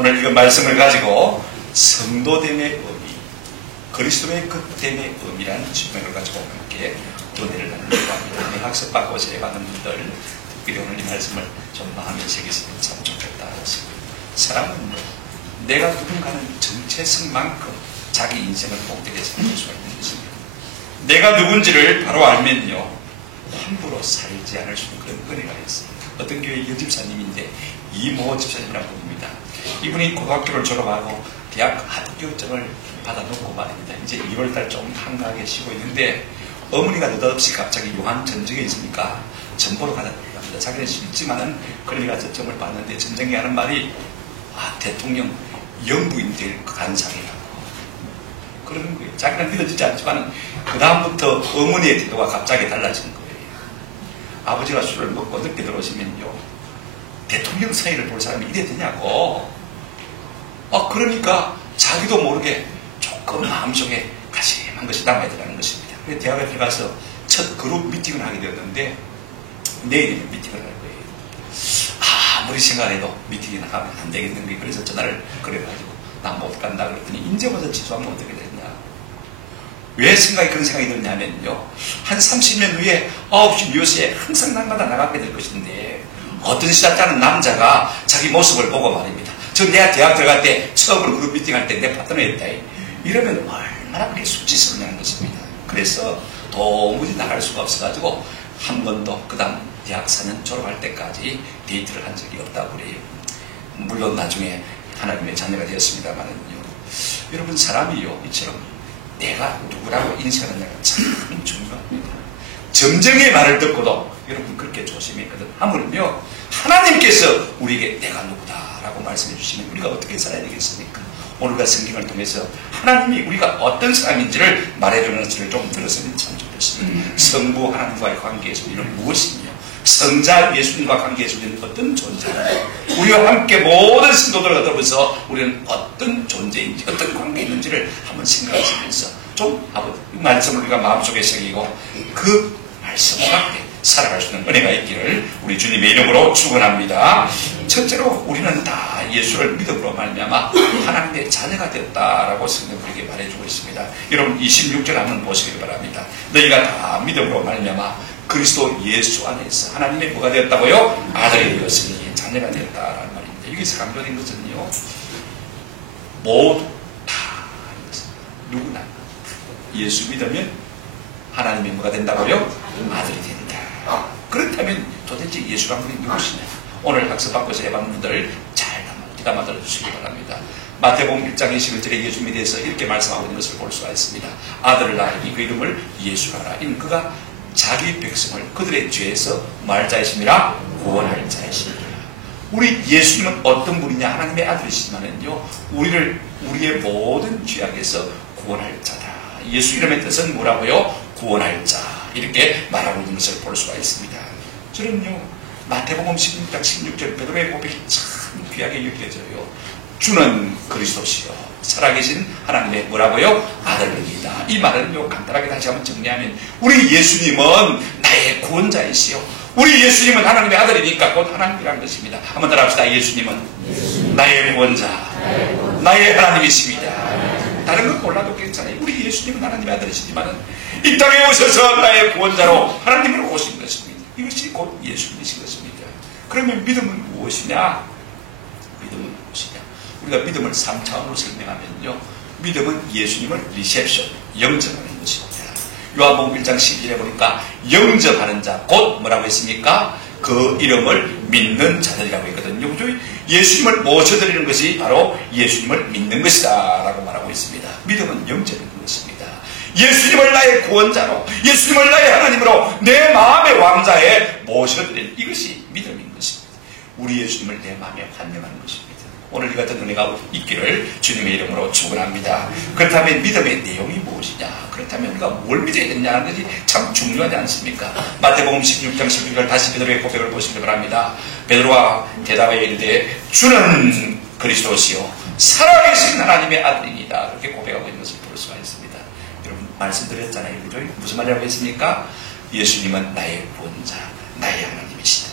오늘 읽은 말씀을 가지고 성도됨의 의미, 그리스도의 극됨의 의미라는 측면을 가지고 함께 은혜를 나누려고 합니다. 오늘 학습받고 제외받는 분들 특별히 오늘 이 말씀을 좀 마음에 새겼으면 참 좋겠다 싶습니다. 사람은 내가 누군가는 정체성만큼 자기 인생을 복되게 살릴 수가 있는 것입니다. 내가 누군지를 바로 알면요 함부로 살지 않을 수 있는 그런 은혜가 있어요. 어떤 교회 여집사님인데 이모 집사님이라고 부릅니다. 이분이 고등학교를 졸업하고 대학 합격증을 받아놓고 말입니다. 이제 2월달 좀 한가하게 쉬고 있는데 어머니가 느닷없이 갑자기 요한 전쟁에 있으니까 전보로 가다 합니다. 자기는 싫지만은 그러니까 저점을 봤는데 전쟁에 하는 말이 대통령 영부인 될 간상이라고 그러는 거예요. 자기는 믿어지지 않지만 그 다음부터 어머니의 태도가 갑자기 달라진 거예요. 아버지가 술을 먹고 늦게 들어오시면요 대통령 사이를 볼 사람이 이래 되냐고. 그러니까 자기도 모르게 조금 마음속에 가심한 것이 남아있다는 것입니다. 그래서 대학에 들어가서 첫 그룹 미팅을 하게 되었는데 내일이면 미팅을 할 거예요. 아무리 생각해도 미팅이 나가면 안 되겠는데 그래서 전화를 그래가지고 나 못 간다 그랬더니 인제 와서 취소하면 어떻게 되냐. 왜 그런 생각이 드냐면요 한 30년 후에 9시 뉴스에 항상 날마다 나가게 될 것인데 어떤 시작자는 남자가 자기 모습을 보고 말입니다. 내가 대학 들어갈 때 처음으로 그룹 미팅 할 때 내 파트너였다. 이러면 얼마나 그게 수치스럽냐는 것입니다. 그래서 도무지 나갈 수가 없어가지고 한 번도 그 다음 대학 4년 졸업할 때까지 데이트를 한 적이 없다고 그래요. 물론 나중에 하나님의 자녀가 되었습니다만은요. 여러분 사람이요 이처럼 내가 누구라고 인식하느냐가 참 중요합니다. 점쟁이의 말을 듣고도 여러분 그렇게 조심했거든. 하물며 하나님께서 우리에게 내가 누구다라고 말씀해 주시면 우리가 어떻게 살아야 되겠습니까? 오늘과 성경을 통해서 하나님이 우리가 어떤 사람인지를 말해주는 것을 좀 들었으면 참 좋겠습니다. 성부 하나님과의 관계에서 우리는 무엇이며 성자 예수님과 관계에서 우리는 어떤 존재인지 우리와 함께 모든 성도들과 더불어서 우리는 어떤 존재인지 어떤 관계에 있는지를 한번 생각하시면서 좀 말씀을 우리가 마음속에 새기고 그 말씀과 함께 살아갈 수 있는 은혜가 있기를 우리 주님의 이름으로 축원합니다. 첫째로 우리는 다 예수를 믿음으로 말미암아 하나님의 자녀가 되었다라고 성경 우리에게 말해주고 있습니다. 여러분 26절 한번 보시기 바랍니다. 너희가 다 믿음으로 말미암아 그리스도 예수 안에서 하나님의 뭐가 되었다고요? 아들이 되었으니 자녀가 되었다라는 말입니다. 여기서 강조된 것은요 모두 다 누구나 예수 믿으면 하나님의 뭐가 된다고요? 아들이 된다. 그렇다면 도대체 예수란 분이 누구시냐? 오늘 학습받고 제외받는 분들 잘 귀담아 들어주시기 바랍니다. 마태복음 1장 21절에 예수님에 대해서 이렇게 말씀하고 있는 것을 볼 수가 있습니다. 아들을 낳으니 그 이름을 예수라라. 이는 그가 자기 백성을 그들의 죄에서 말 자이심이라 구원할 자이심이라. 우리 예수님은 어떤 분이냐? 하나님의 아들이시지만은요 우리의 모든 죄악에서 구원할 자다. 예수 이름의 뜻은 뭐라고요? 구원할 자. 이렇게 말하고 있는 것을 볼 수가 있습니다. 저는요 마태복음 16장 16절 베드로의 고백이 참 귀하게 여겨져요. 주는 그리스도시요 살아계신 하나님의 뭐라고요? 아들입니다. 이 말은요 간단하게 다시 한번 정리하면 우리 예수님은 나의 구원자이시요 우리 예수님은 하나님의 아들이니까 곧 하나님이라는 것입니다. 한번 따라합시다. 예수님은 나의 구원자 나의 하나님이십니다. 다른 건 몰라도 괜찮아요. 우리 예수님은 하나님의 아들이시지만 이 땅에 오셔서 나의 구원자로 하나님으로 오신 것입니다. 이것이 곧 예수님이신 것입니다. 그러면 믿음은 무엇이냐? 믿음은 무엇이냐? 우리가 믿음을 3차원으로 설명하면요 믿음은 예수님을 리셉션, 영접하는 것입니다. 요한복음 1장 12절에 보니까 영접하는 자, 곧 뭐라고 했습니까? 그 이름을 믿는 자들이라고 했거든요. 예수님을 모셔드리는 것이 바로 예수님을 믿는 것이다 라고 말하고 있습니다. 믿음은 영접인 것입니다. 예수님을 나의 구원자로, 예수님을 나의 하나님으로 내 마음의 왕자에 모셔드리는 이것이 믿음인 것입니다. 우리 예수님을 내 마음에 환영하는 것입니다. 오늘 이 같은 은혜가 있기를 주님의 이름으로 축원합니다. 그렇다면 믿음의 내용이 무엇이냐? 그렇다면 우리가 뭘 믿어야 되느냐는 것이 참 중요하지 않습니까? 마태복음 16장 16절 다시 베드로의 고백을 보시기 바랍니다. 베드로가 대답하여 이르되 주는 그리스도시요 살아계신 하나님의 아들입니다. 그렇게 고백하고 있는 것을 볼 수가 있습니다. 여러분 말씀드렸잖아요. 그죠? 무슨 말이라고 했습니까? 예수님은 나의 구원자, 나의 하나님이시다.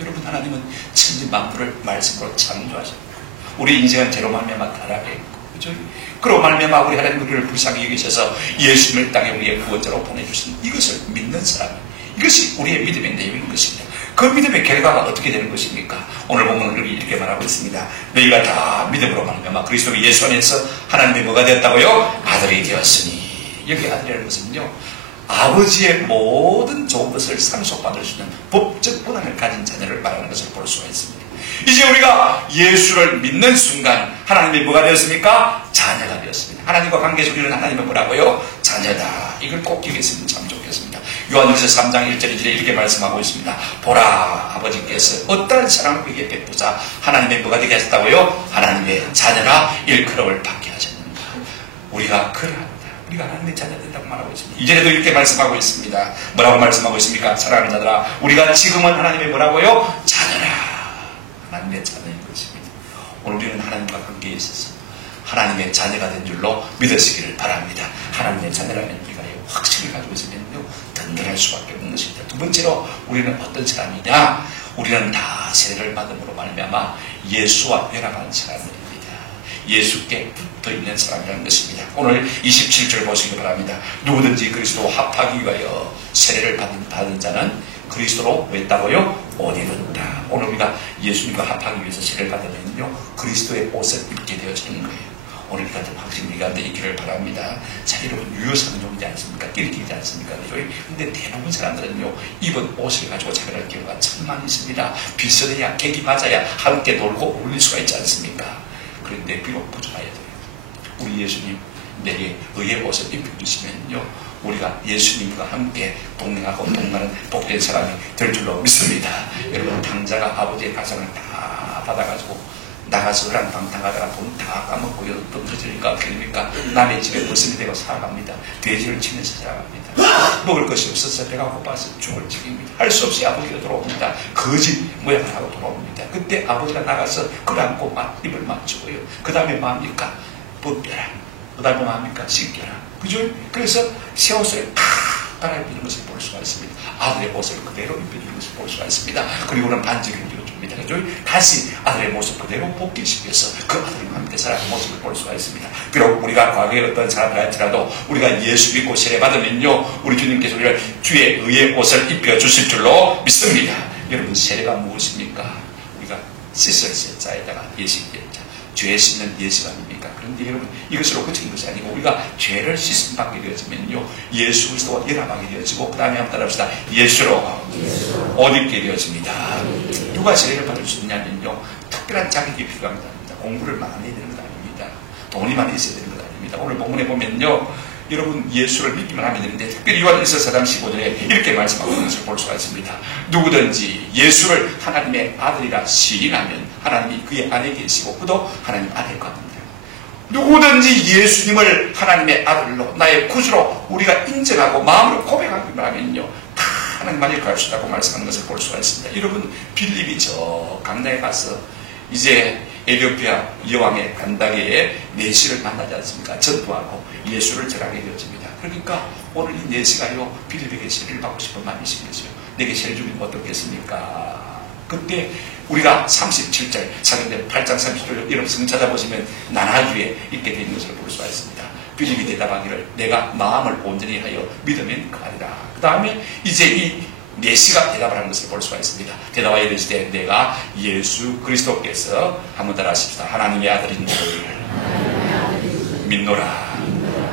여러분 하나님은 천지 만물을 말씀으로 창조하셨고 우리 인생은 죄로 말미암아 타락했고 그죠? 그로 말미암아 우리 하나님 우리를 불쌍히 여기셔서 예수님을 땅에 우리의 구원자로 보내주신 이것을 믿는 사람, 이것이 우리의 믿음의 내용인 것입니다. 그 믿음의 결과가 어떻게 되는 것입니까? 오늘 본문은 이렇게 말하고 있습니다. 너희가 다 믿음으로 말미암아 그리스도 예수 안에서 하나님의 뭐가 되었다고요? 아들이 되었으니. 여기 아들이라는 것은요, 아버지의 모든 좋은 것을 상속받을 수 있는 법적 권한을 가진 자녀를 말하는 것을 볼 수가 있습니다. 이제 우리가 예수를 믿는 순간 하나님이 뭐가 되었습니까? 자녀가 되었습니다. 하나님과 관계 속에 있는 하나님은 뭐라고요? 자녀다. 이걸 꼭 기억했으면 참 좋겠습니다. 요한일서 3장 1절 2절에 이렇게 말씀하고 있습니다. 보라, 아버지께서 어떠한 사랑을 우리에게 베푸사 하나님의 뭐가 되게 하셨다고요? 하나님의 자녀라 일컬음을 받게 하셨는가. 우리가 그러합니다. 우리가 하나님의 자녀 된다고 말하고 있습니다. 이전에도 이렇게 말씀하고 있습니다. 뭐라고 말씀하고 있습니까? 사랑하는 자들아, 우리가 지금은 하나님의 뭐라고요? 자녀라. 하나님의 자녀인 것입니다. 오늘 우리는 하나님과 관계에 있어서 하나님의 자녀가 된 줄로 믿으시기를 바랍니다. 하나님의 자녀라면 우리가 확신을 가지고 있으면요, 든든할 수밖에 없는 것입니다. 두 번째로 우리는 어떤 사람이냐? 우리는 다 세례를 받음으로 말미암아 예수와 연합한 사람입니다. 예수께 붙어있는 사람이라는 것입니다. 오늘 27절 보시기 바랍니다. 누구든지 그리스도 합하기 위하여 세례를 받은 자는 그리스도로 했다고요? 옷 입었다. 오늘 우리가 예수님과 합하기 위해서 세례를 받으면요, 그리스도의 옷을 입게 되어지는 거예요. 오늘 이 같은 확신이 가운데 있기를 바랍니다. 자, 여러분, 유효상종이지 않습니까? 끼리끼리지 않습니까? 근데 대부분 사람들은요, 입은 옷을 가지고 자별할 경우가 참 많이 있습니다. 비슷해야, 객이 맞아야 함께 놀고 어울릴 수가 있지 않습니까? 그런데 비록 부족해야 돼요. 우리 예수님 내게 의의 옷을 입혀주시면요, 우리가 예수님과 함께 동행하고 동행하는 복된 사람이 될 줄로 믿습니다. 여러분, 당자가 아버지의 가상을 다 받아가지고 나가서 허랑방탕하다가 돈 다 까먹고요, 돈 터지니까 어떻게 됩니까? 남의 집에 벌씀이 되고 살아갑니다. 돼지를 치면서 살아갑니다. 먹을 것이 없어서 배가 고파서 죽을 지깁니다. 할 수 없이 아버지가 돌아옵니다. 거짓 모양을 하고 돌아옵니다. 그때 아버지가 나가서 끌어안고 입을 맞추고요. 그 다음에 뭐합니까? 벗겨라. 그 다음에 뭐합니까? 씻겨라. 그죠? 그래서 새 옷을 다 갈아입히는 것을 볼 수가 있습니다. 아들의 옷을 그대로 입혀주는 것을 볼 수가 있습니다. 그리고는 반지를 입혀줍니다. 그죠? 다시 아들의 모습 그대로 복귀시켜서 그 아들과 함께 살아가는 모습을 볼 수가 있습니다. 비록 우리가 과거에 어떤 사람을 할지라도 우리가 예수 믿고 세례 받으면요, 우리 주님께서 우리를 주의 의의 옷을 입혀주실 줄로 믿습니다. 여러분, 세례가 무엇입니까? 우리가 씻을 세자에다가 예식 예자, 죄 씻는 예식 아닙니까? 그런데 여러분, 이것으로 그치는 것이 아니고 우리가 죄를 씻음받게 되어지면요, 예수 그리스도와 연합하게 되어지고, 그 다음에 한번 따라합시다. 예수로 옷 입게 되어집니다. 누가 세례를 받을 수 있냐면요, 특별한 자격이 필요합니다. 공부를 많이 해야 되는 것 아닙니다. 돈이 많이 있어야 되는 것 아닙니다. 오늘 본문에 보면요, 여러분, 예수를 믿기만 하면 되는데, 특별히 요한일서 4장 15절에 이렇게 말씀하고 있는 것을 볼 수가 있습니다. 누구든지 예수를 하나님의 아들이라 시인하면 하나님이 그의 안에 계시고 그도 하나님 안에 거합니다. 누구든지 예수님을 하나님의 아들로, 나의 구주로 우리가 인정하고 마음으로 고백하기만 하면요, 다 하나님 안에 갈 수 있다고 말씀하는 것을 볼 수가 있습니다. 여러분, 빌립이 저 강나에 가서 이제 에티오피아 여왕의 간다게에 내시를 만나지 않습니까? 전도하고 예수를 전하게 되어집니다. 그러니까 오늘 이 내시가요, 빌립에게 세례를 받고 싶은 마음이 생겼어요. 내게 세례 주면 어떻겠습니까? 그때 우리가 37절, 사도행전 8장 30절 이런 성 찾아보시면 나나주에 있게 되는 것을 볼 수가 있습니다. 빌립이 대답하기를 내가 마음을 온전히 하여 믿으면 가리라. 그 다음에 이제 이 내시가 대답을 하는 것을 볼 수가 있습니다. 대답하여 이르시되 내가 예수 그리스도께서 한번 따라 하십시다. 하나님의 아들인 줄 믿노라.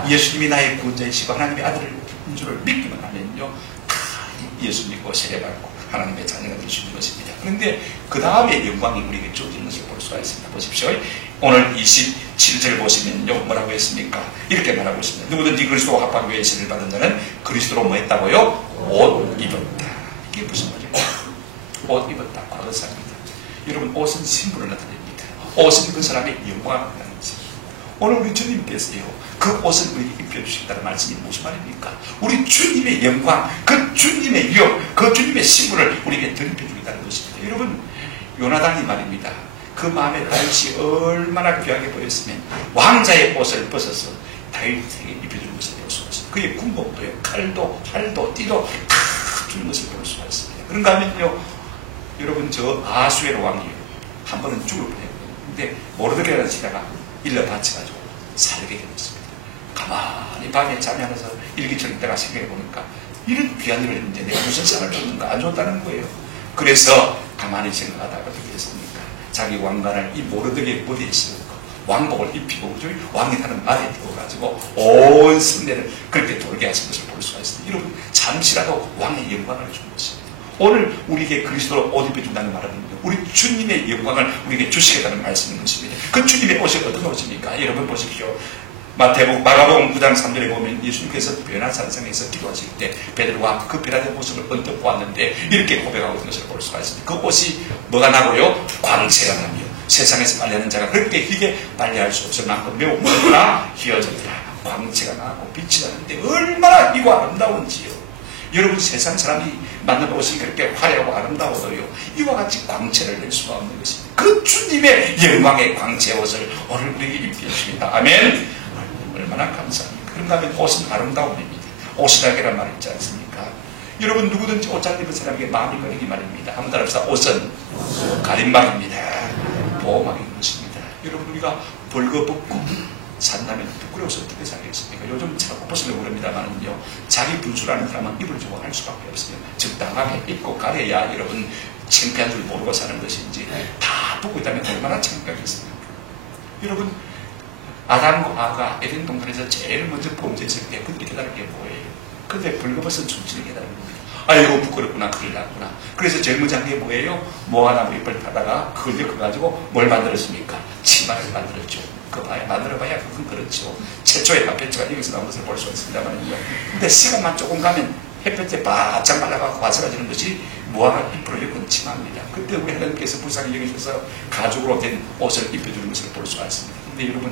예수님이 나의 구원자이시고 하나님의 아들인 줄을 믿기만 하면요, 다 예수 믿고 세례받고 하나님의 자녀가 될 수 있는 것입니다. 그런데 그 다음에 영광이 우리에게 주어지는 것을 볼 수가 있습니다. 보십시오. 오늘 27절 보시면요, 뭐라고 했습니까? 이렇게 말하고 있습니다. 누구든지 그리스도와 합하기 위해 세례를 받은 자는 그리스도로 뭐 했다고요? 옷 입었다. 이게 무슨 말이에요? 옷 입었다. 과거사입니다. 여러분, 옷은 신분을 나타냅니다. 옷은 그 사람의 영광을 나타내는 것입니다. 오늘 우리 주님께서요, 그 옷을 우리에게 입혀주신다는 말씀이 무슨 말입니까? 우리 주님의 영광, 그 주님의 위엄, 그 주님의 신분을 우리에게 덧입혀주겠다는 것입니다. 여러분, 요나단이 말입니다. 그 마음에 다윗이 얼마나 귀하게 보였으면 왕자의 옷을 벗어서 다윗에게 입혀준 것을 볼 수가 있습니다. 그의 군복도요, 칼도, 활도, 띠도 다 주는 것을 볼 수가 있습니다. 그런가 하면요, 여러분, 저 아수에로 왕이요, 한 번은 죽을 뻔했거든요. 근데 모르드게라는 시대가 일러 바쳐가지고 살게 되었습니다. 가만히 밤에 잠이 안 와서 일기처럼 있다가 생각해 보니까 이런 귀한 일을 했는데 내가 무슨 상을 줬는가? 안 줬다는 거예요. 그래서 가만히 생각하다가 어떻게 됐습니까? 자기 왕관을 이 모르드게의 머리에 씌우고 왕복을 입히고 왕이 타는 말에 태워가지고 온 성내를 그렇게 돌게 하신 것을 볼 수가 있습니다. 여러분, 잠시라도 왕의 영광을 준 것입니다. 오늘 우리에게 그리스도로 옷 입혀준다는 말은 우리 주님의 영광을 우리에게 주시겠다는 말씀인 것입니다. 그 주님의 옷이 어떤 옷입니까? 여러분 보십시오. 마가복음 9장 3절에 보면 예수님께서 변화산성에서 기도하실 때 베드로가 그 변화된 모습을 언뜻 보았는데 이렇게 고백하고 있는 것을 볼 수가 있습니다. 그 옷이 뭐가 나고요? 광채가 나며 세상에서 빨래하는 자가 그렇게 희게 빨래할 수 없을 만큼 매우 멀거나 희어졌더라. 광채가 나고 빛이 나는데 얼마나 이고 아름다운지요. 여러분, 세상 사람이 만든 옷이 그렇게 화려하고 아름다워도요, 이와 같이 광채를 낼 수가 없는 것입니다. 그 주님의 영광의 광채 옷을 오늘 우리에게 입혀주십니다. 아멘. 얼마나 감사합니까? 그런가 하면 옷은 아름다움입니다. 옷이라기란 말 있지 않습니까? 여러분, 누구든지 옷 잘 입은 사람에게 마음이 걸리기 말입니다. 한번 따라합시다. 옷은 가림막입니다. 보호막인 것입니다. 여러분, 우리가 벌거벗고 산다면 부끄러워서 어떻게 살겠습니까? 요즘 잘 못 벗으려고 그럽니다만은요, 자기 분수라는 사람은 입을 주고 할 수밖에 없어요. 적당하게 입고 가려야 여러분 창피한 줄 모르고 사는 것인지 다 보고 있다면 얼마나 창피하겠습니까? 여러분, 아담과 하와가 에덴 동산에서 제일 먼저 범죄했을 때 그들이 깨달은 게 뭐예요? 근데 벌거벗은 존재를 깨달은 겁니다. 아이고, 부끄럽구나, 큰일 났구나. 그래서 제일 먼저 한 게 뭐예요? 모아나무 잎을 타다가 그걸 엮어가지고 뭘 만들었습니까? 치마를 만들었죠. 그 봐야, 만들어봐야 그건 그렇죠. 최초의 햇볕가 여기서 나온 것을 볼 수 있습니다만요. 근데 시간만 조금 가면 햇볕에 바짝 말라가고 와서라지는 것이 모아나 잎으로 엮은 치마입니다. 그때 우리 하나님께서 불쌍히 여기셔서 가죽으로 된 옷을 입혀주는 것을 볼 수가 있습니다. 근데 여러분,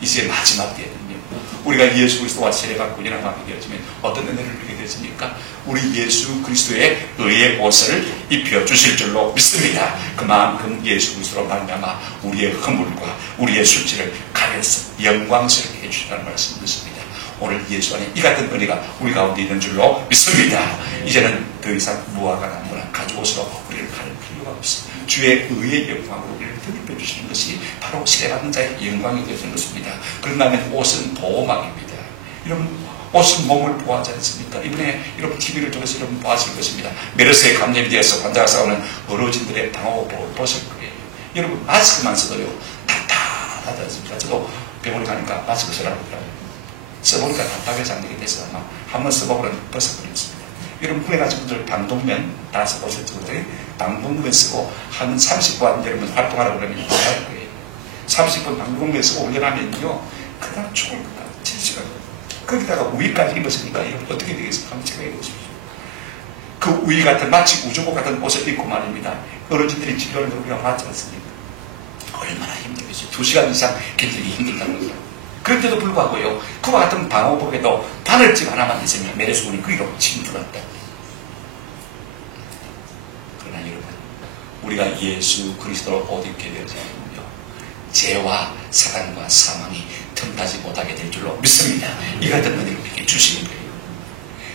이제 마지막 때는요, 우리가 예수 그리스도와 세례받고 연합하게 되어지면 어떤 은혜를 누리게 되십니까? 우리 예수 그리스도의 의의 옷을 입혀주실 줄로 믿습니다. 그만큼 예수 그리스도로 말미암아 우리의 허물과 우리의 수치를 가려서 영광스럽게 해주시라는 말씀인 것입니다. 오늘 예수 안에 이 같은 은혜가 우리 가운데 있는 줄로 믿습니다. 이제는 더 이상 무화과 나무나 가죽옷으로 우리를 가릴 필요가 없습니다. 주의 의의 영광으로 우리를 덧입혀 주시는 것이 바로 세례받은 자의 영광이 되어지는 것입니다. 그런다면 옷은 보호막입니다. 여러분, 옷은 몸을 보호하지 않습니까? 이번에 여러분 TV를 통해서 여러분 보았을 것입니다. 메르스에 감염이 되어서 환자가 싸우는 어르신들의 방호복을 보실 거예요. 여러분, 마스크만 써도요, 답답하지 않습니까? 저도 병원에 가니까 마스크 쓰라고 그러더라고요. 써보니까 답답해서 안 되게 돼서 아마 한번 써보고는 벗어버렸습니다. 여러분, 후에 가신 분들 방독면 다 써보셨죠? 방독면 쓰고 한 30분 여러분 활동하라고 그러면 뭐 할 거예요? 30분 방독면 쓰고 훈련하면요, 그냥 죽을 것 같아요. 7시간. 거기다가 우위까지 입었으니까 여러분 어떻게 되겠습니까? 한번 생각해 보십시오. 그 우위 같은, 마치 우주복 같은 옷을 입고 말입니다. 어르신들이 진료를 우리가 받지 않습니까? 얼마나 힘들겠어요. 2시간 이상 견디기 힘들다는 거예요. 그런데도 불구하고요, 그와 같은 방호복에도 바늘집 하나만 있으면 메르스군이 거기로 침투한다. 그러나 여러분, 우리가 예수 그리스도로 옷 입게 되어지면요, 죄와 사단과 사망이 틈타지 못하게 될 줄로 믿습니다. 이 같은 은혜를 우리에게 주시는 거예요.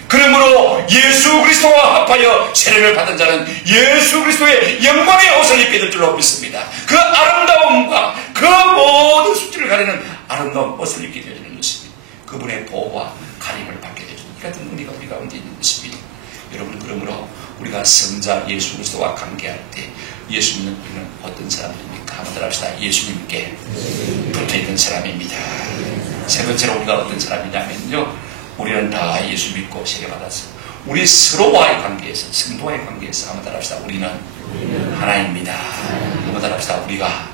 그러므로 예수 그리스도와 합하여 세례를 받은 자는 예수 그리스도의 영광의 옷을 입게 될 줄로 믿습니다. 그 아름다움과 그 모든 수치를 가리는 아름다운 옷을 입게 되는 것입니다. 그분의 보호와 가림을 받게 되는 이 같은 은혜가 우리 가운데 있는 것입니다. 여러분, 그러므로 우리가 성자 예수 그리스도와 관계할 때 예수 믿는 우리는 어떤 사람입니까? 한번 따라합시다. 예수님께 붙어있는 사람입니다. 세 번째로 우리가 어떤 사람이냐면요, 우리는 다 예수 믿고 세례받았어. 우리 서로와의 관계에서, 성도와의 관계에서 한번 따라합시다. 우리는 하나입니다. 한번 따라합시다. 우리가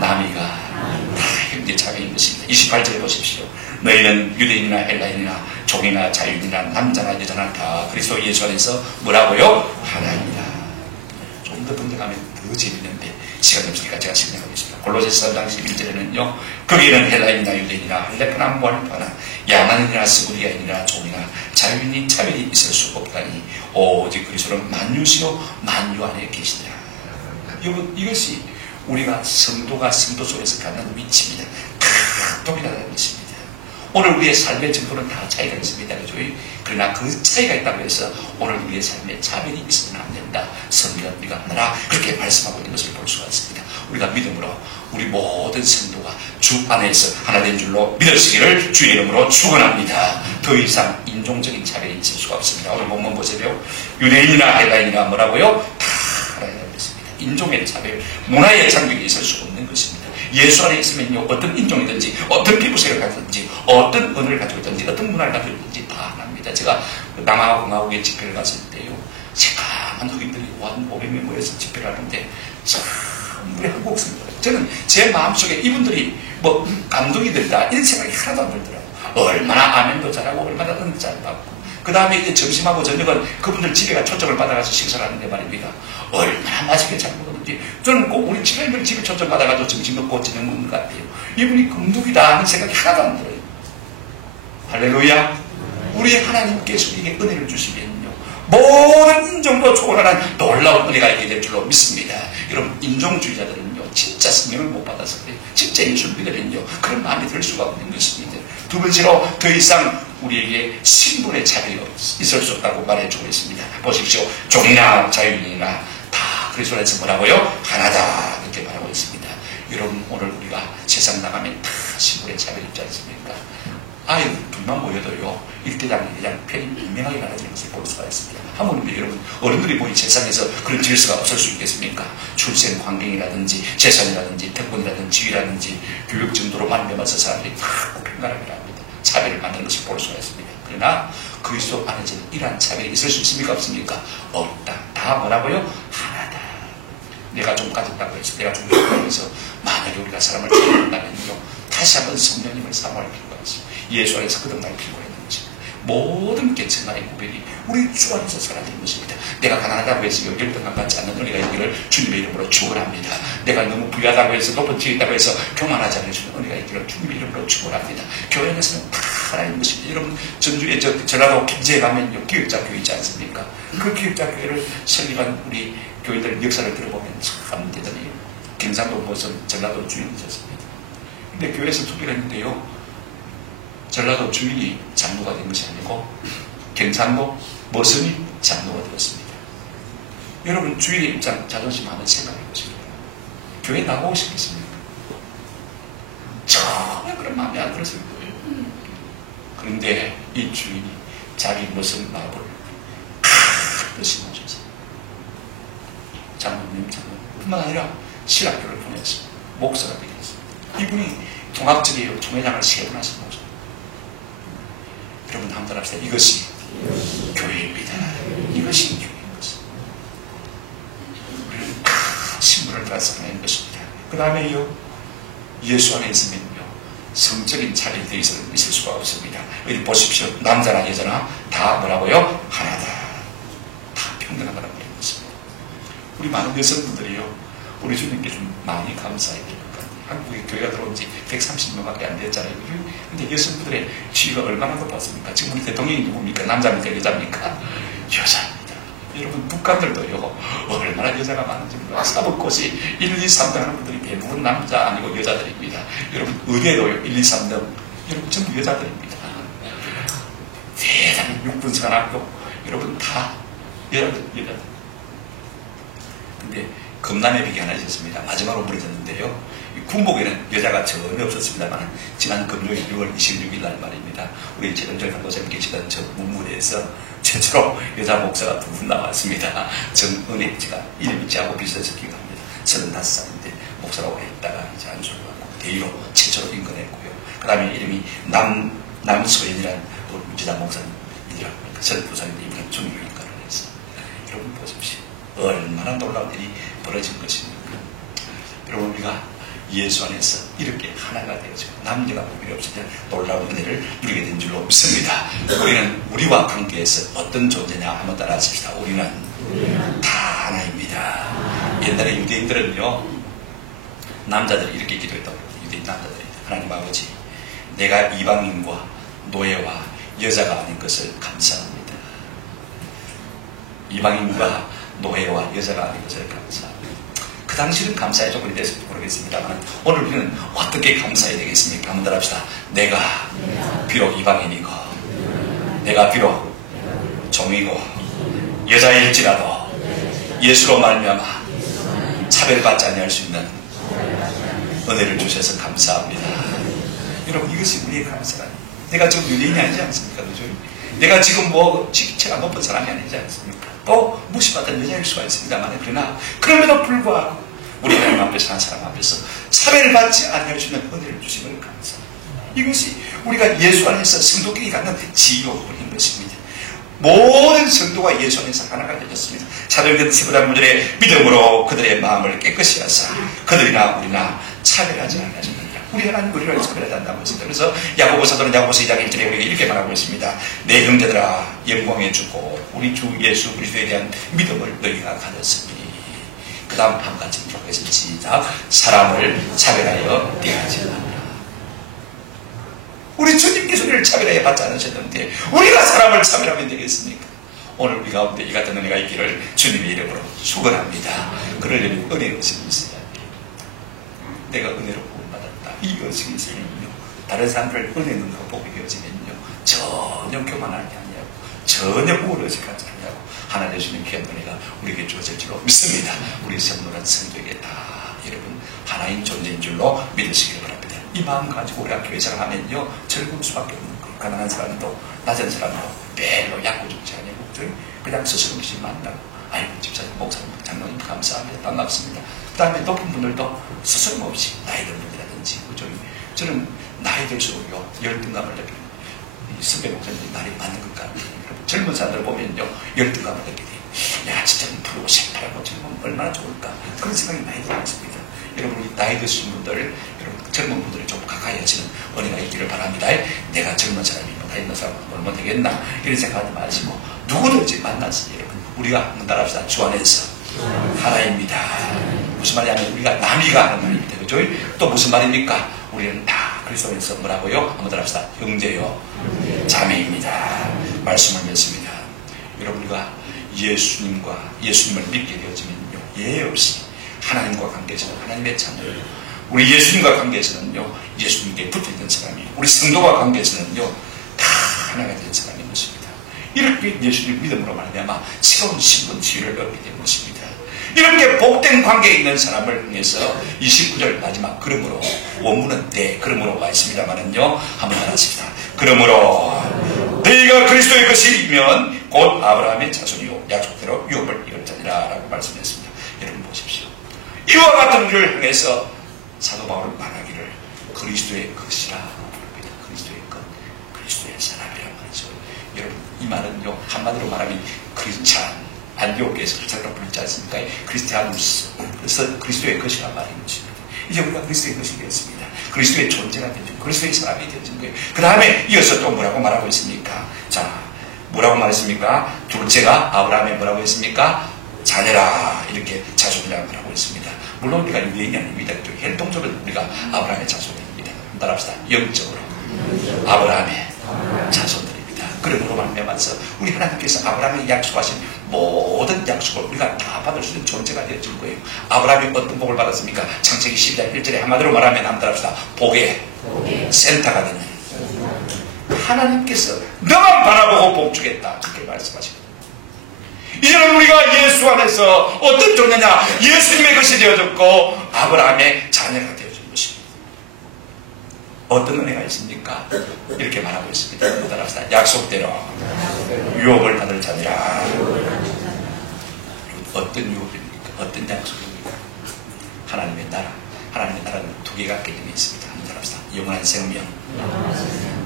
남이가 다 형제 자매인 것입니다. 28절에 보십시오. 너희는 유대인이나 헬라인이나 종이나 자유인이나 남자나 여자나 다 그리스도 예수 안에서 뭐라고요? 하나입니다. 좀 더 분석하면 더 재밌는데 시간이 없으니까 제가 진행하겠습니다. 골로새서 3장 11절에는요, 거기에는 헬라인이나 유대인이나 할레파나 무할파나 야만인이나 스무리아인이나 종이나 자유인이 차별이 있을 수 없다니 오직 그리스도는 만유시요 만유 안에 계시더라. 여러분, 이것이 우리가 성도가 성도 속에서 갖는 위치입니다. 다 동일하다는 것입니다. 오늘 우리의 삶의 정도는 다 차이가 있습니다. 그죠? 그러나 그 차이가 있다고 해서 오늘 우리의 삶에 차별이 있어서는 안 된다. 성경 우리가 하나라 그렇게 말씀하고 있는 것을 볼 수가 있습니다. 우리가 믿음으로 우리 모든 성도가 주 안에서 하나 된 줄로 믿으시기를 주의 이름으로 축원합니다. 더 이상 인종적인 차별이 있을 수가 없습니다. 오늘 본문 보세요. 유대인이나 헬라인이나 뭐라고요? 다 알아야 되겠습니다. 인종의 차별, 문화의 장벽이 있을 수 없는 것입니다. 예수 안에 있으면요, 어떤 인종이든지 어떤 피부색을 가지든지 어떤 언어를 가지고 있든지 어떤 문화를 가지고 있든지 다 합니다. 제가 남아공화국에 집회를 갔을 때요, 새까만 흑인들이 한 500명 모여서 집회를 하는데 참 우리 한국 성도, 저는 제 마음속에 이분들이 뭐 감동이 들다 이런 생각이 하나도 안 들더라고요. 얼마나 아멘도 잘하고 얼마나 은도 잘 받고, 그 다음에 이제 점심하고 저녁은 그분들 집에가 초청을 받아가서 식사를 하는데 말입니다. 얼마나 맛있게 잘 먹었는지, 저는 꼭 우리 친구들 집에 초청 받아가지고 점심 먹고 저녁 먹는 것 같아요. 이분이 금독이다 하는 생각이 하나도 안 들어요. 할렐루야. 우리 하나님께서 우리에게 은혜를 주시면요, 모든 인종도 초월하는 놀라운 은혜가 있게 될 줄로 믿습니다. 여러분, 인종주의자들은요, 진짜 성령을 못 받아서 그래요. 진짜 예수를 믿으면요, 그런 마음이 들 수가 없는 것입니다. 두 번째로, 더 이상 우리에게 신분의 차별이 있을 수 없다고 말해주고 있습니다. 보십시오. 종이나 자유인이나 다 그리스도 안에서 뭐라고요? 하나다, 이렇게 말하고 있습니다. 여러분, 오늘 우리가 세상 나가면 다 신분의 차별이 있지 않습니까? 아이들 둘만 모여도요, 1대장, 2대장 편이 분명하게 나눠지는 것을 볼 수가 있습니다. 하물며 여러분, 어른들이 모인 세상에서 그런 질서가 없을 수 있겠습니까? 출생 환경이라든지 재산이라든지 특권이라든지 지위라든지 교육 정도로 만들면서 사람들이 다 고편가람이라 합니다. 차별을 만드는 것을 볼 수가 있습니다. 그러나 그리스도 안에서는 이러한 차별이 있을 수 있습니까? 없습니까? 없다. 다 뭐라고요? 하나다. 내가 좀 가졌다고 해서, 내가 좀 가졌다고 해서 만약에 우리가 사람을 차별한다면요, 다시 한번 성령님을 사모할 필요가 있습니다. 예수 안에서 거듭날 필요가 있는 것입니다. 모든 계층 간의 구별이 우리 주 안에서 사라지는 것입니다. 내가 가난하다고 해서 열등감 갖지 않는 은혜가 있기를 주님의 이름으로 축원합니다. 내가 너무 부유하다고 해서 높은 지에 있다고 해서 교만하지 않는 은혜가 있기를 주님의 이름으로 축원합니다. 교회 안에서는 다 하나님 것입니다. 여러분, 전주에 전라도 김제에 가면요, 기획자 교회 있지 않습니까? 그 기획자 교회를 설립한 우리 교회들 역사를 들어보면 참 대단해요. 경상도 무슨 전라도 주인이셨습니다. 근데 교회에서 투표를 했는데요, 전라도 주인이 장로가 된 것이 아니고 경상도 머선이 장로가 되었습니다. 여러분, 주인의 입장 자존심하는 생각해 보십시오. 교회 나가고 싶겠습니까? 전혀 그런 마음이 안 들었을 거예요. 그런데 이 주인이 자기 머선 마음을 가듯이 모셔서 장로님, 뿐만 아니라 신학교를 보내서 목사가 되게 했습니다. 이분이 통합적이에요. 총회장을 3번 하신 목사. 여러분, 한번 합시다. 이것이 교회입니다. 이것이 교회인 것입니다. 우리는 다 신분을 가서 하는 것입니다. 그 다음에요, 예수 안에 있으면요, 성적인 차별이 되어 있을 수가 없습니다. 여기 보십시오. 남자나 여자나 다 뭐라고요? 하나다. 다 평등하다는 말인 것입니다. 우리 많은 여성분들이요, 우리 주님께 좀 많이 감사해야 될 것 같아요. 한국에 교회가 들어온 지 130명밖에 안 됐잖아요. 근데 여성분들의 지위가 얼마나 높았습니까? 지금 우리 대통령이 누굽니까? 남자입니까? 여자입니까? 여자입니다. 여러분, 북한들도요, 얼마나 여자가 많은지 몰라요. 사법고시 1, 2, 3등 하는 분들이 대부분 남자 아니고 여자들입니다. 여러분, 의대도요, 1, 2, 3등. 여러분, 전부 여자들입니다. 대단히 육군산학교, 여러분, 다 여자들. 근데 금남의 비기 하나 있었습니다. 마지막으로 무너졌는데요, 군복에는 여자가 전혀 없었습니다만, 지난 금요일 6월 26일 날 말입니다, 우리 최동철 강도사님 계시던 저 문무대에서 최초로 여자 목사가 2분 나왔습니다. 정은혜, 제가 이름이 저하고 비슷해서 기억합니다. 35살인데 목사라고 했다가 이제 안수를 받고 대의로 최초로 인근했고요. 그 다음에 이름이 남소연이라는 유지단 목사님이라고 합니다. 32살인데 이분은 중요인가를 했어요. 여러분 보십시오. 얼마나 놀라운 일이 벌어진 것입니까? 여러분, 우리가 예수 안에서 이렇게 하나가 되어지고 남녀가 구별이 없으냐 놀라운 은혜를 누리게 된 줄로 믿습니다. 우리는 우리와 관계에서 어떤 존재냐 한번 따라 하십시다. 우리는 다 하나입니다. 옛날에 유대인들은요, 남자들이 이렇게 기도했다고 합니다. 유대인 남자들이, 하나님 아버지, 내가 이방인과 노예와 여자가 아닌 것을 감사합니다. 이방인과 노예와 여자가 아닌 것을 감사합니다. 그 당시는 감사의 조건이 됐을지 모르겠습니다만, 오늘 우리는 어떻게 감사해야 되겠습니까? 한번 더 합시다. 내가 비록 이방인이고, 내가 비록 종이고, 여자일지라도 예수로 말미암아 차별받지 아니할 수 있는 은혜를 주셔서 감사합니다. 여러분, 이것이 우리의 감사라. 내가 지금 유대인이 아니지 않습니까? 그죠? 내가 지금 뭐 직체가 높은 사람이 아니지 않습니까? 또 무시받은 여자일 수가 있습니다만, 그러나 그럼에도 불구하고 우리 하나님 앞에서 한 사람 앞에서 차별받지 않을 수 있는 은혜를 주시는 감사합니다. 이것이 우리가 예수 안에서 성도끼리 갖는 지옥인 것입니다. 모든 성도가 예수 안에서 하나가 되었습니다. 사도행전 15장 믿음으로 그들의 마음을 깨끗이 하사 그들이나 우리나 차별하지 않으셨느니라. 우리 하나님 우리를 차별하지 않는다고 했습니다. 그래서 야고보 사도는 야고보서 2장 1절에 우리에게 이렇게 말하고 있습니다. 내 형제들아, 영광해 주고 우리 주 예수 그리스도에 대한 믿음을 너희가 가졌으니. 그 다음 한 가지 기록해서 시작. 사람을 차별하여 대하지 않으라. 우리 주님께서 우리를 차별하여 받지 않으셨는데 우리가 사람을 차별하면 되겠습니까? 오늘 우리 가운데 이 같은 은혜가 있기를 주님의 이름으로 축원합니다. 그럴 일은 은혜의 의식이 있어야 돼요. 내가 은혜로 구원받았다. 이 의식이 있으면요, 다른 사람들을 은혜 눈으로 보게 되어지면요, 전혀 교만하지 않냐고, 전혀 우월의식하지 않냐고 하나님 주시는 귀한 은혜가 우리에게 주어질 줄로 믿습니다. 우리 성도는 성도에게 다 여러분 하나인 존재인 줄로 믿으시길 바랍니다. 이 마음 가지고 우리가 교회 생활하면요, 즐거울 수밖에 없는 거예요. 가난한 사람도 낮은 사람도 별로 약고죽지 않냐고 그냥 스스로 없이 만나고, 아이고 집사님, 목사님, 장로님 감사합니다, 반갑습니다. 그 다음에 높은 분들도 스스럼 없이 나이 든 분이라든지, 그죠? 저는 나이 들수록요 열등감을 느끼는, 선배 목사님이 날이 많은 것 같아요. 젊은 사람들 보면요 열등감을 느끼게 돼요. 야, 진짜 부르고 싶다고 젊으면 얼마나 좋을까, 그런 생각이 많이 들었습니다. 여러분, 우리 나이 드신 분들, 여러분 젊은 분들이 좀 가까이 하시는 은혜가 있기를 바랍니다. 내가 젊은 사람이 나이 있는 사람은 얼마나 되겠나 이런 생각하지 마시고 누구든지 만나서 여러분 우리가 한번 따라합시다. 주 안에서 하나입니다. 무슨 말이냐면 우리가 남이가 하는 말입니다. 그죠? 또 무슨 말입니까? 우리는 다 그리스도 안에서 뭐라고요? 한번 따라합시다. 형제요, 자매입니다. 말씀을 맺습니다. 여러분, 우리가 예수님을 믿게 되어지면요, 예외 없이 하나님과 관계에서는 하나님의 자녀예요. 우리 예수님과 관계에서는요, 예수님께 붙어있는 사람이에요. 우리 성도와 관계에서는요, 다 하나가 된 사람인 것입니다. 이렇게 예수님 믿음으로 말미암아 새로운 신분 지위를 얻게 된 것입니다. 이렇게 복된 관계에 있는 사람을 통해서 29절 마지막 그러므로, 원문은 그러므로 와 있습니다만은요, 한번 하나씩다. 그러므로 너희가 그리스도의 것이면 곧 아브라함의 자손이요 약속대로 유업을 이룰 자니라 라고 말씀했습니다. 여러분 보십시오. 이와 같은 우리를 향해서 사도 바울은 말하기를 그리스도의 것이라고 부릅니다. 그리스도의 것, 그리스도의 사람이라는 말이죠. 여러분, 이 말은요, 한마디로 말하면 크리스찬, 안디옥에서 크리스찬으로 부르지 않습니까? 크리스티아누스. 그래서 그리스도의 것이란 말인 것입니다. 이제 우리가 그리스도의 것이 되었습니다. 그리스도의 존재가 되죠. 그리스도의 사람이 되어진 거예요. 그 다음에 이어서 또 뭐라고 말하고 있습니까? 자, 뭐라고 말했습니까? 둘째가 아브라함의 뭐라고 했습니까? 자녀라, 이렇게 자손이라고 말하고 있습니다. 물론 우리가 유대인이 아닙니다. 혈통적으로 우리가 아브라함의 자손입니다. 따라합시다. 영적으로 아브라함의 자손들입니다. 그러므로 말미암아서 우리 하나님께서 아브라함이 약속하신 모든 약속을 우리가 다 받을 수 있는 존재가 되어질 거예요. 아브라함이 어떤 복을 받았습니까? 창세기 12장 1절에 한마디로 말하면 한번 따라합시다. 복의 센터가 되는, 하나님께서 너만 바라보고 복 주겠다, 그렇게 말씀하십니다. 이제는 우리가 예수 안에서 어떤 존재냐? 예수님의 것이 되어졌고 아브라함의 자녀가 되어진 것입니다. 어떤 은혜가 있습니까? 이렇게 말하고 있습니다. 따라합시다. 약속대로 유업을 받을 자니라. 어떤 유업입니까? 어떤 약속입니까? 하나님의 나라. 하나님의 나라는 두 개가 개념이 있습니다. 한번 따라합시다. 영원한 생명,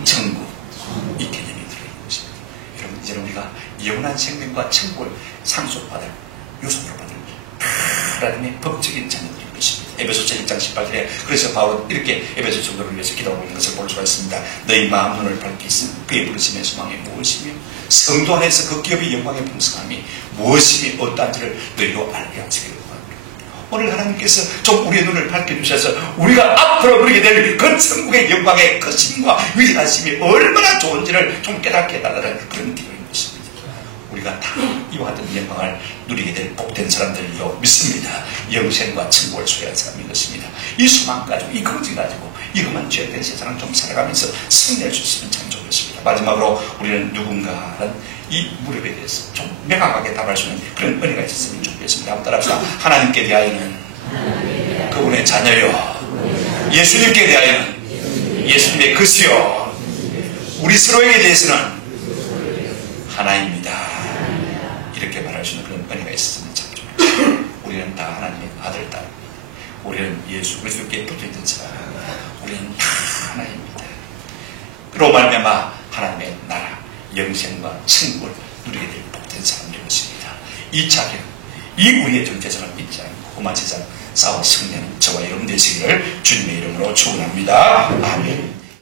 천국, 이 개념이 들어있는 것입니다. 여러분, 이제는 우리가 영원한 생명과 천국을 상속받을, 유산으로 받을 하나님의 법적인 자녀들인 것입니다. 에베소서 1장 18절에 그래서 바울은 이렇게 에베소 성도를 위해서 기도하고 있는 것을 볼 수가 있습니다. 너희 마음 눈을 밝히신 그의 부르심의 소망이 무엇이며 성도 안에서 그 기업의 영광의 풍성함이 무엇이며 어떠한지를 너희로 알게 하시기를 원합니다. 오늘 하나님께서 좀 우리의 눈을 밝혀주셔서 우리가 앞으로 누리게 될 그 천국의 영광의 거심과 위대하심이 얼마나 좋은지를 좀 깨닫게 해달라는 그런 기도입니다. 우리가 다 이와 같은 영광을 누리게 될 복된 사람들이요 믿습니다. 영생과 천국을 소유한 사람인 것입니다. 이 소망 가지고, 이 긍지 가지고 이것만 죄된 세상을 좀 살아가면서 승리할 수 있으면 참 좋겠습니다. 마지막으로 우리는 누군가는 이 무렵에 대해서 좀 명확하게 답할 수 있는 그런 은혜가 있었으면 좋겠습니다. 한번 따라합시다. 하나님께 대하여는 그분의 자녀요, 예수님께 대하여는 예수님의 것이요, 우리 서로에게 대해서는 하나입니다. 이렇게 말할 수 있는 그런 은혜가 있었으면 참 좋겠습니다. 우리는 다 하나님의 아들, 딸, 우리는 예수 그리스도께 붙어있는 사람, 우리는 다 하나입니다. 그로 말미암아 하나님의 나라, 영생과 천국을 누리게 될 복된 사람들인 것입니다. 이 자격, 이 우리의 정체성을 믿지 않고 험한 세상 싸워 승리하는 저와 여러분 되시기를 주님의 이름으로 축원합니다. 아멘.